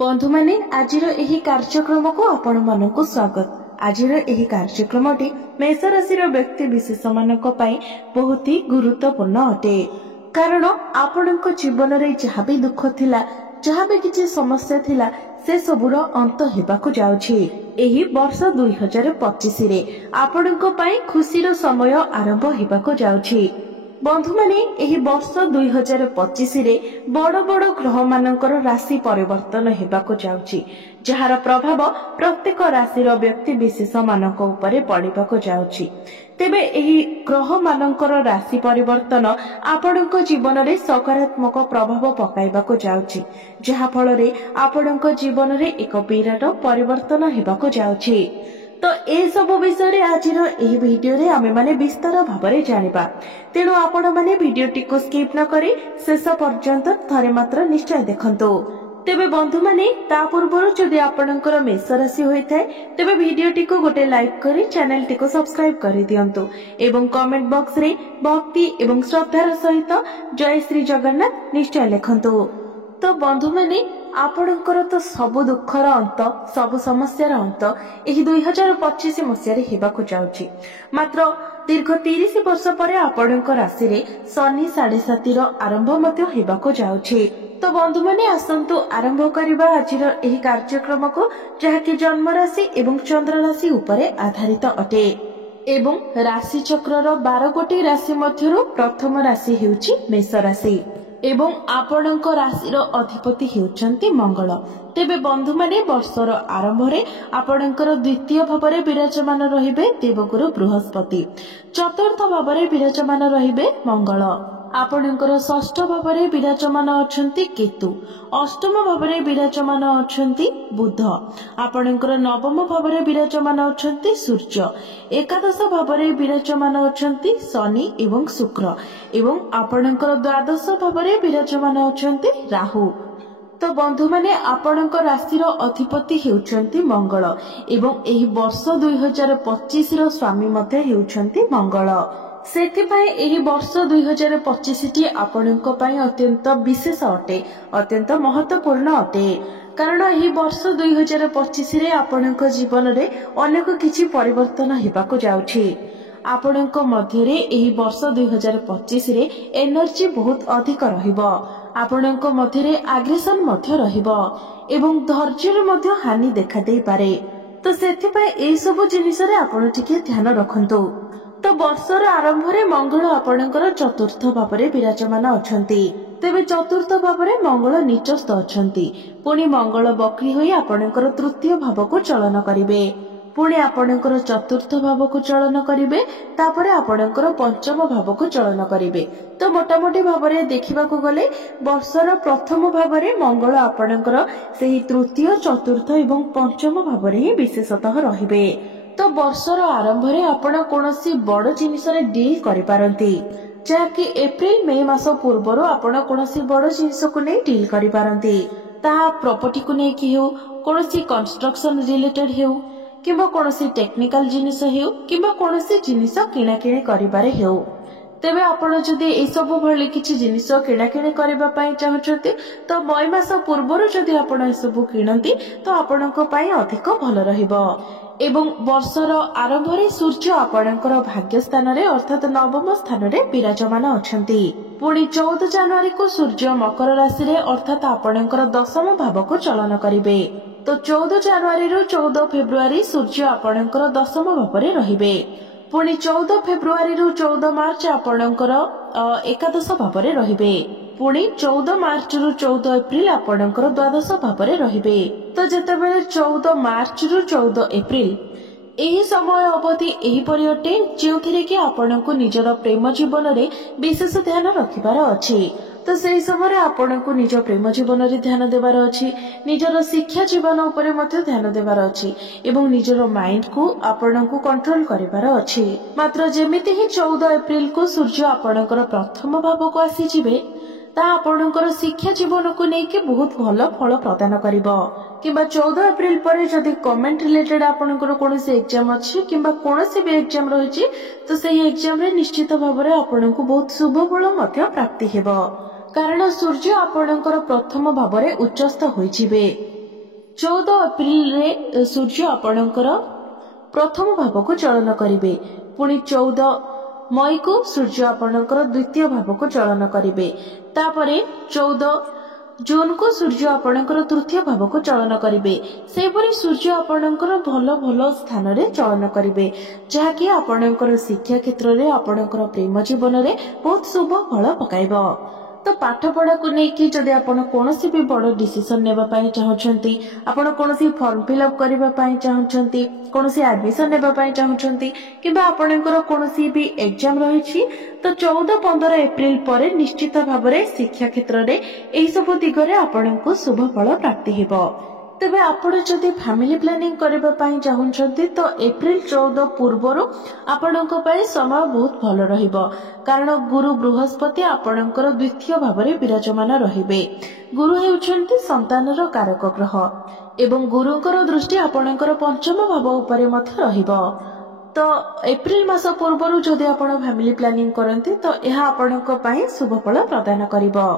बंधु माने आजिर एही कार्यक्रम को आपण मानक स्वागत। आजिर एही कार्यक्रमटी मेष राशि व्यक्ति विशेष मानक पई बहुत ही गुरुत्वपूर्ण अटे। कारण आपणक जीवन रे जहाँ भी दुख थिला, जहाँ भी किछि समस्या थिला, से सबुर अंत हेबाकु जाउछि। एही वर्ष 2025 रे आपणक पई खुशीर समय आरंभ हेबाकु जाउछि। बंधु माने एही वर्ष 2025 रे बड़ बड़ ग्रह मानकर राशि परिवर्तन हेबाकु जाउछि, जहार प्रभाव प्रत्येक राशिर व्यक्ति विशेष मानक उपरे पड़िबाकु जाउछि। तेबे एही ग्रह मानकर राशि परिवर्तन आपणक जीवन रे सकारात्मक प्रभाव पकाइबाकु जाउछि, जहा फल रे आपणक जीवन रे एक विराट परिवर्तन हेबाकु जाउछि। तो ए सब विषय आज भिडियो रे आमे माने विस्तार भाबरे जानिबा। तेणु आपण माने भिडियोटी को स्किप न करी शेष पर्यंत थरे मात्र निश्चय देखंतु। तेबे बंधु माने ता पूर्व जदि आपणकर मेष राशि होइथाय तेबे भिडियोटी को गोटे लाइक करी चैनल टी को सब्सक्राइब करि दियंतु एवं कमेंट बॉक्स रे भक्ति एवं श्रद्धार सहित जय श्री जगन्नाथ निश्चय लिखंतु। तो बंधु माने आपणकर तो सबु दुखर अंत, सबु समस्यार अंत एही 2025 मसियारे हेबाकु जाउछि। मात्र दीर्घ 30 वर्ष परे आपणक राशि रे शनि 7.5 आरंभ मध्य हेबाकु जाउछि। तो बंधु माने आसंतु आरंभ करिबा आजिर एही कार्यक्रम को, जहाकि जन्म राशि एवं चंद्र राशि उपरे आधारित अटे एवं राशि चक्रर 12 गोटी राशि मध्यरु प्रथम राशि हेउछि मेष राशि एवं आपणक राशिर अधिपति हेउचंती मंगल। तेबे बंधु माने वर्षर आरंभ रे आपणकर द्वितीय भावरे विराजमान रहिबे देवगुरु बृहस्पति, चतुर्थ भावरे विराजमान रहिबे मंगल, आपणकर षष्ठ भावरे विराजमान अछंती केतु, अष्टम भावरे विराजमान अछंती बुध, आपणकर नवम भावरे विराजमान अछंती सूर्य, एकादश भावरे विराजमान अछंती शनि एवं शुक्र एवं आपणकर द्वादश भावरे विराजमान अछंती राहु। तो बंधु माने आपणक राशिर अधिपति हेउचंती मंगल एवं एही वर्ष 2025 रो स्वामी मध्ये हेउचंती मंगल। सेथिपाई एही वर्ष 2025 टी आपणक पई अत्यंत विशेष अटे, अत्यंत महत्वपूर्ण अटे। कारण एही वर्ष 2025 रे आपणक जीवन रे अनेक किछि परिवर्तन हेबाकु जाउछि। आपणक मध्य रे एही वर्ष 2025 रे एनर्जी बहुत अधिक रहिबो। आपणक मध्य रे आग्रेशन मध्य रहिबो एवं धैर्यर मध्य हानि देखा देई पारे। तो सेथिपाई एई सब जिनिस रे आपण टिके ध्यान रखंतु। तो वर्षर आरंभ रे मंगल आपणकर चतुर्थ भावरे विराजमान अछंती। तेबे चतुर्थ भावरे मंगल नीचस्थ अछंती। पुणी मंगल वक्री होई आपणकर तृतीय भाव को चलन करिवे, पुणी आपणकर चतुर्थ भाव को चलन करिवे, तापरे आपणकर पंचम भाव को चलन करिवे। तो मोटामोटी भावरे देखिबाकू गले वर्षर प्रथम भावरे मंगल आपणकर सेही तृतीय, चतुर्थ एवं पंचम भावरे ही विशेषतः रहिबे। तो वर्षर आरंभ रे आपण कोनोसी बड़ जिनिस रे डील करि पारंती, जाकि एप्रिल मे मास पूर्वरो आपण कोनोसी बड़ जिनिस को नै डील करि पारंती। ता प्रॉपर्टी को नै कि हो, कोनोसी कंस्ट्रक्शन रिलेटेड हो, किबा कोनोसी टेक्निकल जिनिस हो, किबा कोनोसी जिनिस किणा किणे करिबारे हो। तेबे आपण जदि ए सब भली किछि जिनिस किणा किणे करबा पई चाहछथि, तो मई मास पूर्वरो जदि आपण ए सब किणंती तो आपणक पई अधिक भल रहिबो। एवं वर्षर आरंभ रे सूर्य आपणकर भाग्य स्थान रे अर्थात नवम स्थान रे विराजमान अछंती। पुणी 14 जनवरी को सूर्य मकर राशि रे अर्थात आपणकर दशम भाव को चलन करिवे। तो 14 जनवरी रो 14 फेब्रुआरी सूर्य आपणकर दशम भाव रे रहिबे। पुणी 14 फेब्रुआरी रो 14 मार्च आपणकर एकादश भाव रे रहिबे। पुणी 14 मार्च रु 14 एप्रिल आपणकर द्वादश भाव रे रहिबे। तो जेतेबेले 14 मार्च रु 14 एप्रिल एही समय अवधि एही परि अटे जेउथिरे कि आपणको निजर प्रेम जीवन रे विशेष ध्यान रखिबार अछि। तो सेही समय आपणको निज प्रेम जीवन रे ध्यान देबार अछि, निजर शिक्षा जीवन उपरे मध्ये ध्यान देबार अछि एवं निजर माइंड को आपणको कंट्रोल करिबार अछि। मात्र जेमिति ही 14 एप्रिल को सूर्य आपणकर प्रथम भाव को आसी जिवे, ता आपणकर शिक्षा जीवन को नेकी बहुत भल फल प्रदान करिवो। किबा 14 एप्रिल पर जदि कमेंट रिलेटेड आपणकर कोनोसी एग्जाम अछि किबा कोनोसी भी एग्जाम रहिछि, तो सेही एग्जाम रे निश्चित भाबरे आपणको बहुत शुभ फल मध्ये प्राप्ति हेबो। कारण सूर्य आपणकर प्रथम भावरे उच्चस्थ होइजिबे 14 एप्रिल सूर्य आपणकर प्रथम भाव को चलन करेंगे। पुणी 14 मई को सूर्य आपणकर द्वितीय भाव को चलन करेंगे। तापरे 14 जून को सूर्य आपणकर तृतीय भाव को चलन करेंगे। सेपरी सूर्य आपणकर भल भल स्थान रे चलन करेंगे, जहाँकि आपणकर शिक्षा क्षेत्र में आपणकर प्रेम जीवन में बहुत शुभ फल पकाइब। तो पाठ पढ़ा को लेकिन जदि आपण कोनोसी भी बड़ डिसीजन नेबा पाई चाहउछंती, आपण कोनोसी फॉर्म फिलअप करबा पाई चाहउछंती, कोनोसी एडमिशन नेबा पाई चाहउछंती, किबा आपणकर कोनोसी भी एग्जाम रहिछि, तो 14-15 एप्रिल परे निश्चित भाबरे शिक्षा क्षेत्र रे एही सब दिगरे आपणको शुभ फल प्राप्ति हेबो। तेबे आपण जदि फैमिली प्लानिंग करबा पाई चाहउछंती तो एप्रिल 14 पूर्वरु आपणको पाई समय बहुत भल रहिबो, कारण गुरु बृहस्पति आपणकर द्वितीय भावरे विराजमान रहिबे। गुरु हेउछंती संतानर कारक ग्रह एवं गुरुंकर दृष्टि आपणकर पंचम भाव उपरे मध्य रहिबो। तो एप्रिल मास पूर्वरु जदि आपण फैमिली प्लानिंग करंती तो यह आपणको पाई शुभ फल प्रदान करिबो।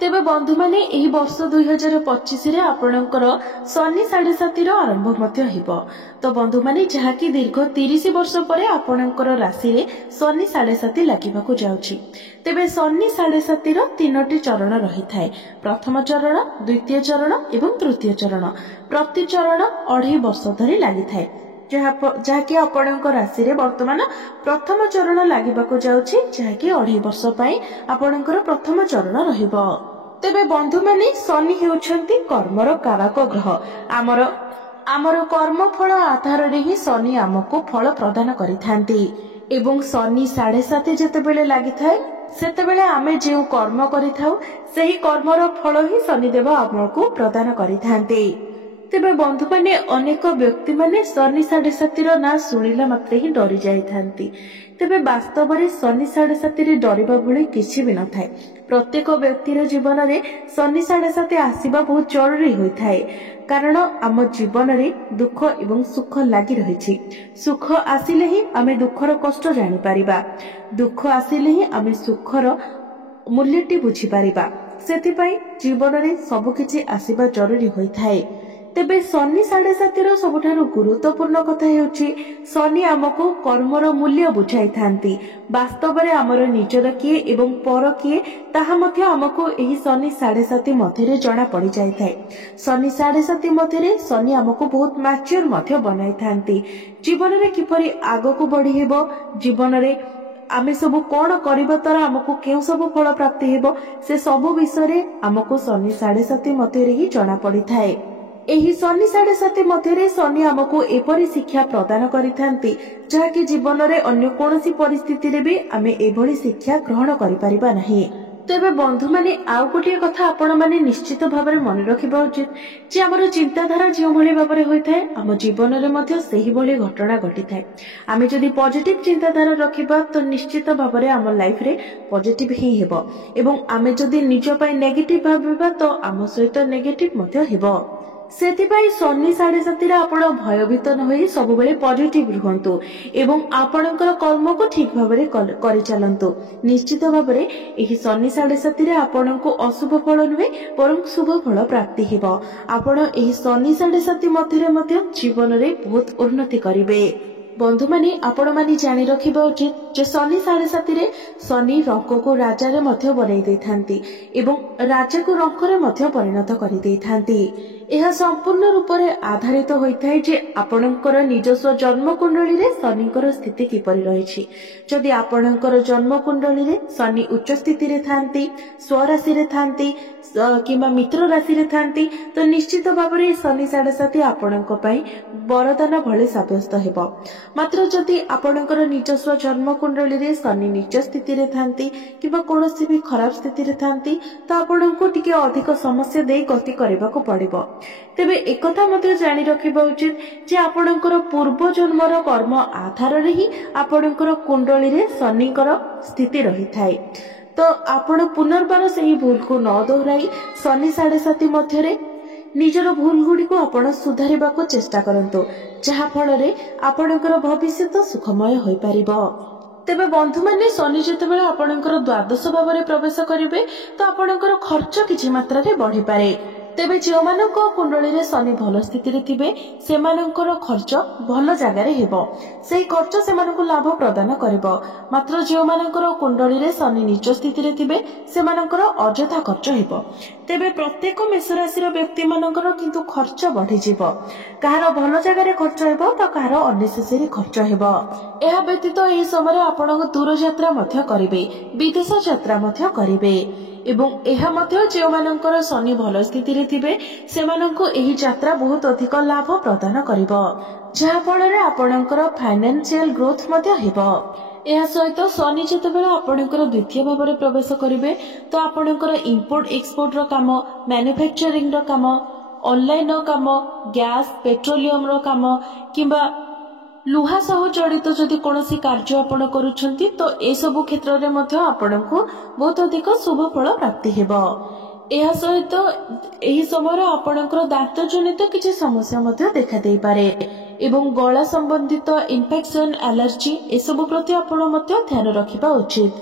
तेबे बंधु माने एही वर्ष 2025 रे आपणकर शनि 7.5 आरंभ मध्य हेबो। तो बंधु माने जहाँकि दीर्घ 30 वर्ष परे आपणकर राशि रे शनि 7.5 लागिबाकू जाउछि। तेबे शनि 7.5 तीनोटी चरण रही थाए। प्रथम चरण, द्वितीय चरण एवं तृतीय चरण। प्रति चरण 2.5 वर्ष धरि लागि थाए, जहाँकि आपणक राशि रे वर्तमान प्रथम चरण लागिबाकू जाउछि, जहाँकि 2.5 वर्ष पई आपणकर प्रथम चरण रहिबो। तेबे बंधु माने शनि हेउछंती कर्मर कारक ग्रह। आमर कर्म फल आधार रे ही शनि हमको फल प्रदान करिथांती एवं शनि 7.5 जेतेबेले लागि थाए सेतेबेले आमे जेउ कर्म करिथाउ सेही कर्मर फल ही शनि देव हमको प्रदान करिथांती। तेबे बंधु माने अनेक व्यक्ति माने शनि 7.5 ना शुणिला मात्रे ही डरी जाइथांती। तेबे वास्तव में शनि 7.5 रे डरिबा भली किछि भी न थाए। प्रत्येक व्यक्तिर जीवन रे शनि 7.5 आसीबा बहुत जरूरी होई थाए, कारण आम जीवन रे दुख एवं सुख लागि रहिछि। सुख आसिले ही आमे दुखर कष्ट जानि पारिबा, दुख आसिले ही आमे सुखर मूल्यटी बुझी पारिबा। सेति जीवन रे सब किछि आसीबा जरूरी होई थाए। तेबे शनि 7.5 सबुठारु गुरुत्वपूर्ण कथा हेउछि शनि आमको कर्मर मूल्य बुझाई थांती। वास्तव में आमर निजर किए एवं पर किए ताहा मध्य आमको एही शनि 7.5 मध्यरे जणा पड़ी जाई थाए। शनि 7.5 मध्यरे शनि आमको बहुत मैच्योर मध्य बनाई थांती। जीवन रे किपरि आगको बढ़ी हेबो, जीवन रे आमे सब कोन करिबा तारा हमको केउ सब फल प्राप्ति हेबो, से सब विषय हमको शनि 7.5 मध्यरे ही जणा पड़ी थाए। एही शनि 7.5 मध्यरे शनि हमको एपरि शिक्षा प्रदान करिथांती, जहाँकि जीवन रे अन्य कोनोसी परिस्थिति रे भी आमे एभली शिक्षा ग्रहण करि परिबा नाही। तेबे बंधु माने आउ गोटे कथा आपण माने निश्चित भाव में मन रखिबा उचित जे हमर चिंताधारा जो भली भाव में होई थाए हम जीवन रे मध्य सेही भली घटना घटी थाए। आमे जदि पॉजिटिव चिंताधारा रखिबा तो निश्चित भाव में हमर लाइफ रे पॉजिटिव ही हेबो, एवं आमे जदि निज पई नेगेटिव भाबिबा तो आम सहित नेगेटिव मध्य हेबो। सेतिपाई शनि 7.5 आपण भयभीत न होई सब बेले पॉजिटिव रुहंतु एवं आपणकर कर्म को ठीक भाव में करि चलंतु। निश्चित भाव में एही शनि 7.5 आपणको अशुभ फल नुहे बरं शुभ फल प्राप्ति हेबो। आपण एही शनि 7.5 मध्य जीवन रे बहुत उन्नति करिवे। बंधु माने आपण माने जानि रखिबा उचित जे शनि 7.5 शनि रंक को राजा रे मध्य बनाई देथांती एवं राजा को रंक रे मध्य परिणत करि देथांती। यह संपूर्ण रूप से आधारित होता है जे आपणकर निजस्व जन्म कुंडली रे शनिकर स्थिति किपरि रहिछि। जदि आपणकर जन्म कुंडली रे शनि उच्च स्थिति रे थांती, स्वराशि रे थांती किंबा मित्र राशि रे थांती तो निश्चित भाव में शनि 7.5 आपणक पई वरदान भले साब्यस्त हेबो। मात्र जदि आपणकर निजस्व जन्म कुंडली रे शनि नीच स्थिति रे थांती किंबा कोनोसी भी खराब स्थिति रे थांती तो आपणको टिके अधिक समस्या दे गति करबाको पड़िबो। तेबे एकथा मते जानि रखिबा उचित जे आपणकर पूर्व जन्मर कर्म आधार रे ही आपणकर कुंडली रे शनिकर स्थिति रही थाए। तो आपण पुनर्बार सही भूल को न दोहराई शनि 7.5 मध्यरे निजर भूल गुडी को आपण सुधारिबा को चेष्टा करंतु, जहा फल रे आपणकर भविष्य सुखमय होई परिबो। तेबे बंधु माने शनि जेतेबेले आपणकर द्वादश भाव में प्रवेश करिवे तो आपणकर खर्च किछि मात्रा रे बढ़ी पारे। ତେବେ ଯେଉଁମାନଙ୍କ କୁଣ୍ଡଳୀରେ ଶନି ଭଲ ସ୍ଥିତିରେ ଥିବେ ସେମାନଙ୍କର ଖର୍ଚ୍ଚ ଭଲ ଜାଗାରେ ହେବ, ସେହି ଖର୍ଚ୍ଚ ସେମାନଙ୍କୁ ଲାଭ ପ୍ରଦାନ କରିବ। ମାତ୍ର ଯେଉଁମାନଙ୍କର କୁଣ୍ଡଳୀରେ ଶନି ନିଜ ସ୍ଥିତିରେ ଥିବେ ସେମାନଙ୍କର ଅଯଥା ଖର୍ଚ୍ଚ ହେବ। ତେବେ ପ୍ରତ୍ୟେକ ମେଷ ରାଶିର ବ୍ୟକ୍ତିମାନଙ୍କର କିନ୍ତୁ ଖର୍ଚ୍ଚ ବଢିଯିବ। କାହାର ଭଲ ଜାଗାରେ ଖର୍ଚ୍ଚ ହେବ ତ କାହାର ଅନେସେସରି ଖର୍ଚ୍ଚ ହେବ। ଏହା ବ୍ୟତୀତ ଏହି ସମୟରେ ଆପଣ ଦୂରଯାତ୍ରା ମଧ୍ୟ କରିବେ, ବିଦେଶ ଯାତ୍ରା ମଧ୍ୟ କରିବେ ଏବଂ ଏହା ମଧ୍ୟ ଯେଉଁମାନଙ୍କର ଶନି ଭଲ ସ୍ଥିତିରେ ଥିବେ ସେମାନଙ୍କୁ ଏହି ଯାତ୍ରା ବହୁତ ଅଧିକ ଲାଭ ପ୍ରଦାନ କରିବ, ଯାହା ଫଳରେ ଆପଣଙ୍କର ଫାଇନାନ୍ସିଆଲ ଗ୍ରୋଥ ମଧ୍ୟ ହେବ। ଏହା ସହିତ ଶନି ଯେତେବେଳେ ଆପଣଙ୍କର ଦ୍ୱିତୀୟ ଭାବରେ ପ୍ରବେଶ କରିବେ ତ ଆପଣଙ୍କର ଇମ୍ପୋର୍ଟ ଏକ୍ସପୋର୍ଟର କାମ, ମ୍ୟାନୁଫ୍ୟାକ୍ଚରିଂର କାମ, ଅନଲାଇନର କାମ, ଗ୍ୟାସ୍ ପେଟ୍ରୋଲିୟମର କାମ କିମ୍ବା ଲୁହା ସହ ଜଡ଼ିତ ଯଦି କୌଣସି କାର୍ଯ୍ୟ ଆପଣ କରୁଛନ୍ତି ତ ଏସବୁ କ୍ଷେତ୍ରରେ ମଧ୍ୟ ଆପଣଙ୍କୁ ବହୁତ ଅଧିକ ଶୁଭ ଫଳ ପ୍ରାପ୍ତି ହେବ। ଏହା ସହିତ ଏହି ସମୟରେ ଆପଣଙ୍କର ଦାନ୍ତ ଜନିତ କିଛି ସମସ୍ୟା ମଧ୍ୟ ଦେଖାଦେଇପାରେ ଏବଂ ଗଳା ସମ୍ବନ୍ଧିତ ଇନଫେକ୍ସନ, ଆଲର୍ଜି ଏସବୁ ପ୍ରତି ଆପଣ ମଧ୍ୟ ଧ୍ୟାନ ରଖିବା ଉଚିତ।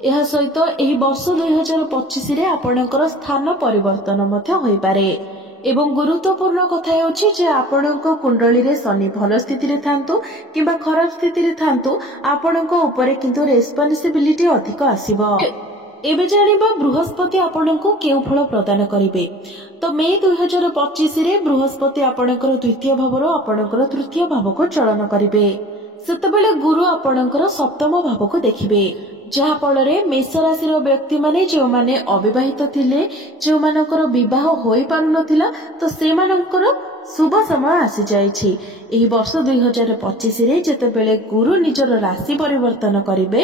ଏହା ସହିତ ଏହି ବର୍ଷ 2025ରେ ଆପଣଙ୍କର ସ୍ଥାନ ପରିବର୍ତ୍ତନ ମଧ୍ୟ ହୋଇପାରେ ଏବଂ ଗୁରୁତ୍ୱପୂର୍ଣ୍ଣ କଥା ହେଉଛି ଯେ ଆପଣଙ୍କ କୁଣ୍ଡଳୀରେ ଶନି ଭଲ ସ୍ଥିତିରେ ଥାନ୍ତୁ କିମ୍ବା ଖରାପ ସ୍ଥିତିରେ ଥାନ୍ତୁ ଆପଣଙ୍କ ଉପରେ କିନ୍ତୁ ରେସ୍ପନ୍ସିବିଲିଟି ଅଧିକ ଆସିବ। ଏବେ ଜାଣିବା ବୃହସ୍ପତି ଆପଣଙ୍କୁ କେଉଁ ଫଳ ପ୍ରଦାନ କରିବେ। ତ ମେ 2025ରେ ବୃହସ୍ପତି ଆପଣଙ୍କର ଦ୍ୱିତୀୟ ଭାବରୁ ଆପଣଙ୍କର ତୃତୀୟ ଭାବକୁ ଚଳନ କରିବେ। ସେତେବେଳେ ଗୁରୁ ଆପଣଙ୍କର ସପ୍ତମ ଭାବକୁ ଦେଖିବେ, ଯାହା ଫଳରେ ମେଷ ରାଶିର ବ୍ୟକ୍ତିମାନେ ଯେଉଁମାନେ ଅବିବାହିତ ଥିଲେ, ଯେଉଁମାନଙ୍କର ବିବାହ ହୋଇପାରୁନଥିଲା ତ ସେମାନଙ୍କର ଶୁଭ ସମୟ ଆସିଯାଇଛି। ଏହି ବର୍ଷ 2025ରେ ଯେତେବେଳେ ଗୁରୁ ନିଜର ରାଶି ପରିବର୍ତ୍ତନ କରିବେ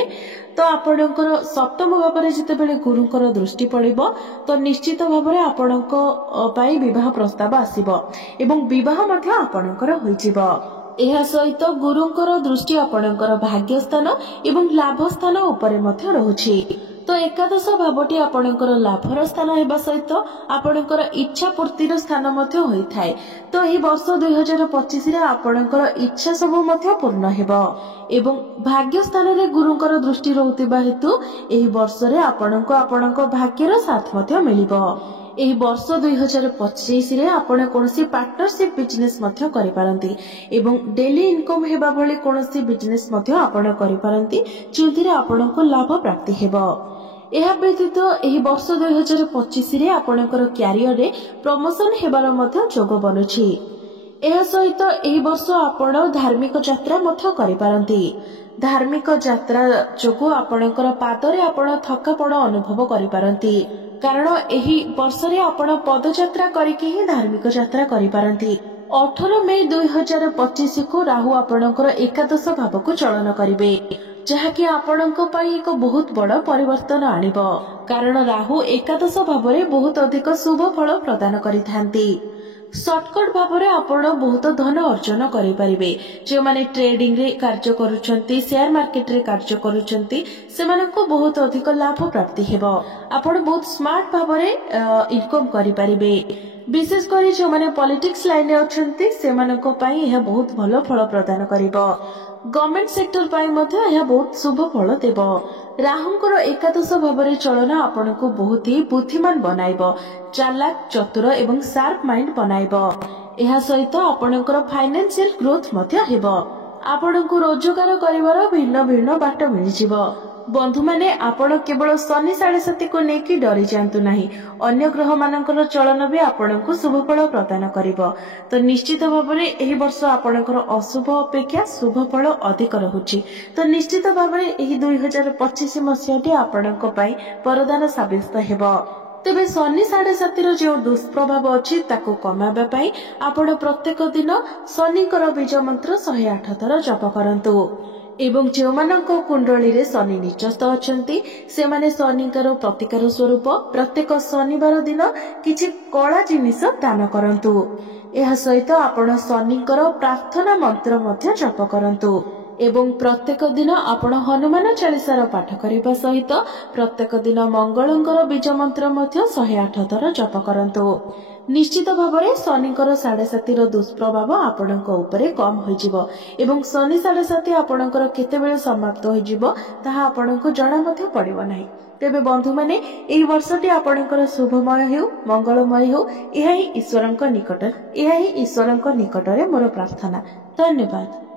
ତ ଆପଣଙ୍କର ସପ୍ତମ ଭାବରେ ଯେତେବେଳେ ଗୁରୁଙ୍କର ଦୃଷ୍ଟି ପଡ଼ିବ ତ ନିଶ୍ଚିତ ଭାବରେ ଆପଣଙ୍କ ପାଇଁ ବିବାହ ପ୍ରସ୍ତାବ ଆସିବ ଏବଂ ବିବାହ ମଧ୍ୟ ଆପଣଙ୍କର ହୋଇଯିବ। ଏହା ସହିତ ଗୁରୁଙ୍କର ଦୃଷ୍ଟି ଆପଣଙ୍କର ଭାଗ୍ୟସ୍ଥାନ ଏବଂ ଲାଭ ସ୍ଥାନ ଉପରେ ମଧ୍ୟ ରହୁଛି। ତ ଏକାଦଶ ଭାବଟି ଆପଣଙ୍କର ଲାଭର ସ୍ଥାନ ହେବା ସହିତ ଆପଣଙ୍କର ଇଚ୍ଛା ପୂର୍ତ୍ତିର ସ୍ଥାନ ମଧ୍ୟ ହୋଇଥାଏ। ତ ଏହି ବର୍ଷ 2025ରେ ଆପଣଙ୍କର ଇଚ୍ଛା ସବୁ ମଧ୍ୟ ପୂର୍ଣ୍ଣ ହେବ ଏବଂ ଭାଗ୍ୟ ସ୍ଥାନରେ ଗୁରୁଙ୍କର ଦୃଷ୍ଟି ରହୁଥିବା ହେତୁ ଏହି ବର୍ଷରେ ଆପଣଙ୍କୁ ଆପଣଙ୍କ ଭାଗ୍ୟର ସାଥ ମଧ୍ୟ ମିଳିବ। ଏହି ବର୍ଷ 2025ରେ ଆପଣ କୌଣସି ପାର୍ଟନରସିପ ବିଜନେସ ମଧ୍ୟ କରିପାରନ୍ତି ଏବଂ ଡେଲି ଇନକମ୍ ହେବା ଭଳି କୌଣସି ବିଜନେସ ମଧ୍ୟ ଆପଣ କରିପାରନ୍ତି ଯେଉଁଥିରେ ଆପଣଙ୍କୁ ଲାଭ ପ୍ରାପ୍ତି ହେବ। ଏହା ବ୍ୟତୀତ ଏହି ବର୍ଷ 2025ରେ ଆପଣଙ୍କର କ୍ୟାରିୟରରେ ପ୍ରମୋଶନ ହେବାର ମଧ୍ୟ ଯୋଗ ବନୁଛି। ଏହା ସହିତ ଏହି ବର୍ଷ ଆପଣ ଧାର୍ମିକ ଯାତ୍ରା ମଧ୍ୟ କରିପାରନ୍ତି। ଧାର୍ମିକ ଯାତ୍ରା ଯୋଗୁଁ ଆପଣଙ୍କର ପାଦରେ ଆପଣ ଥକାପଣ ଅନୁଭବ କରିପାରନ୍ତି, କାରଣ ଏହି ବର୍ଷରେ ଆପଣ ପଦଯାତ୍ରା କରିକି ହିଁ ଧାର୍ମିକ ଯାତ୍ରା କରିପାରନ୍ତି। 18 ମେ 2025କୁ ରାହୁ ଆପଣଙ୍କର ଏକାଦଶ ଭାବକୁ ଚଳନ କରିବେ, ଯାହାକି ଆପଣଙ୍କ ପାଇଁ ଏକ ବହୁତ ବଡ଼ ପରିବର୍ତ୍ତନ ଆଣିବ, କାରଣ ରାହୁ ଏକାଦଶ ଭାବରେ ବହୁତ ଅଧିକ ଶୁଭ ଫଳ ପ୍ରଦାନ କରିଥାନ୍ତି। ସର୍ଟକଟ ଭାବରେ ଆପଣ ବହୁତ ଧନ ଅର୍ଜନ କରିପାରିବେ। ଯେଉଁମାନେ ଟ୍ରେଡିଂରେ କାର୍ଯ୍ୟ କରୁଛନ୍ତି, ସେୟାର ମାର୍କେଟରେ କାର୍ଯ୍ୟ କରୁଛନ୍ତି ସେମାନଙ୍କୁ ବହୁତ ଅଧିକ ଲାଭ ପ୍ରାପ୍ତି ହେବ। ଆପଣ ବହୁତ ସ୍ମାର୍ଟ ଭାବରେ ଇନକମ୍ କରିପାରିବେ। ବିଶେଷ କରି ଯେଉଁମାନେ ପଲିଟିକ୍ସ ଲାଇନରେ ଅଛନ୍ତି ସେମାନଙ୍କ ପାଇଁ ଏହା ବହୁତ ଭଲ ଫଳ ପ୍ରଦାନ କରିବ। ଗଭର୍ଣ୍ଣମେଣ୍ଟ ସେକ୍ଟର ପାଇଁ ମଧ୍ୟ ଏହା ବହୁତ ଶୁଭ ଫଳ ଦେବ। ରାହୁଙ୍କର ଏକାଦଶ ଭାବରେ ଚଳନ ଆପଣଙ୍କୁ ବହୁତ ହି ବୁଦ୍ଧିମାନ ବନାଇବ, ଚାଲାକ, ଚତୁର ଏବଂ ସାର୍ପ ମାଇଣ୍ଡ ବନାଇବ। ଏହା ସହିତ ଆପଣଙ୍କର ଫାଇନାନ୍ସିଆଲ ଗ୍ରୋଥ ମଧ୍ୟ ହେବ। ଆପଣଙ୍କୁ ରୋଜଗାର କରିବାର ଭିନ୍ନ ଭିନ୍ନ ବାଟ ମିଳିଯିବ। ବନ୍ଧୁମାନେ, ଆପଣ କେବଳ ଶନି 7.5କୁ ନେଇକି ଡରି ଯାଆନ୍ତୁ ନାହିଁ, ଅନ୍ୟ ଗ୍ରହମାନଙ୍କର ଚଳନ ବି ଆପଣଙ୍କୁ ଶୁଭ ଫଳ ପ୍ରଦାନ କରିବ। ତ ନିଶ୍ଚିତ ଭାବରେ ଏହି ବର୍ଷ ଆପଣଙ୍କର ଅଶୁଭ ଅପେକ୍ଷା ଶୁଭ ଫଳ ଅଧିକ ରହୁଛି। ତ ନିଶ୍ଚିତ ଭାବରେ ଏହି 2025 ମସିହାଟି ଆପଣଙ୍କ ପାଇଁ ବରଦାନ ସାବ୍ୟସ୍ତ ହେବ। ତେବେ ଶନି 7.5ର ଯେଉଁ ଦୁଷ୍ପ୍ରଭାବ ଅଛି ତାକୁ କମାଇବା ପାଇଁ ଆପଣ ପ୍ରତ୍ୟେକ ଦିନ ଶନିଙ୍କର ବୀଜ ମନ୍ତ୍ର 108 ଥର ଜପ କରନ୍ତୁ ଏବଂ ଯେଉଁମାନଙ୍କ କୁଣ୍ଡଳୀରେ ଶନି ନିଚସ୍ତ ଅଛନ୍ତି ସେମାନେ ଶନିଙ୍କର ପ୍ରତିକାର ସ୍ୱରୂପ ପ୍ରତ୍ୟେକ ଶନିବାର ଦିନ କିଛି କଳା ଜିନିଷ ଦାନ କରନ୍ତୁ। ଏହା ସହିତ ଆପଣ ଶନିଙ୍କର ପ୍ରାର୍ଥନା ମନ୍ତ୍ର ମଧ୍ୟ ଜପ କରନ୍ତୁ ଏବଂ ପ୍ରତ୍ୟେକ ଦିନ ଆପଣ ହନୁମାନ ଚାଳିସାର ପାଠ କରିବା ସହିତ ପ୍ରତ୍ୟେକ ଦିନ ମଙ୍ଗଳଙ୍କର ବୀଜ ମନ୍ତ୍ର ମଧ୍ୟ 108 ଥର ଜପ କରନ୍ତୁ। निश्चित भाव में शनिकर 7.5 दुष्प्रभाव आपणक उपरे कम होइजिवो एवं शनि 7.5 आपणकर केतेबेले समाप्त होइजिवो ताहा आपणको जणा मध्य पड़िबो नाही। तेबे बंधु माने एई वर्षटी आपणकर शुभमय हेउ मंगलमय हेउ एहा ही ईश्वरଙ୍କ निकटरे मोर प्रार्थना। धन्यवाद।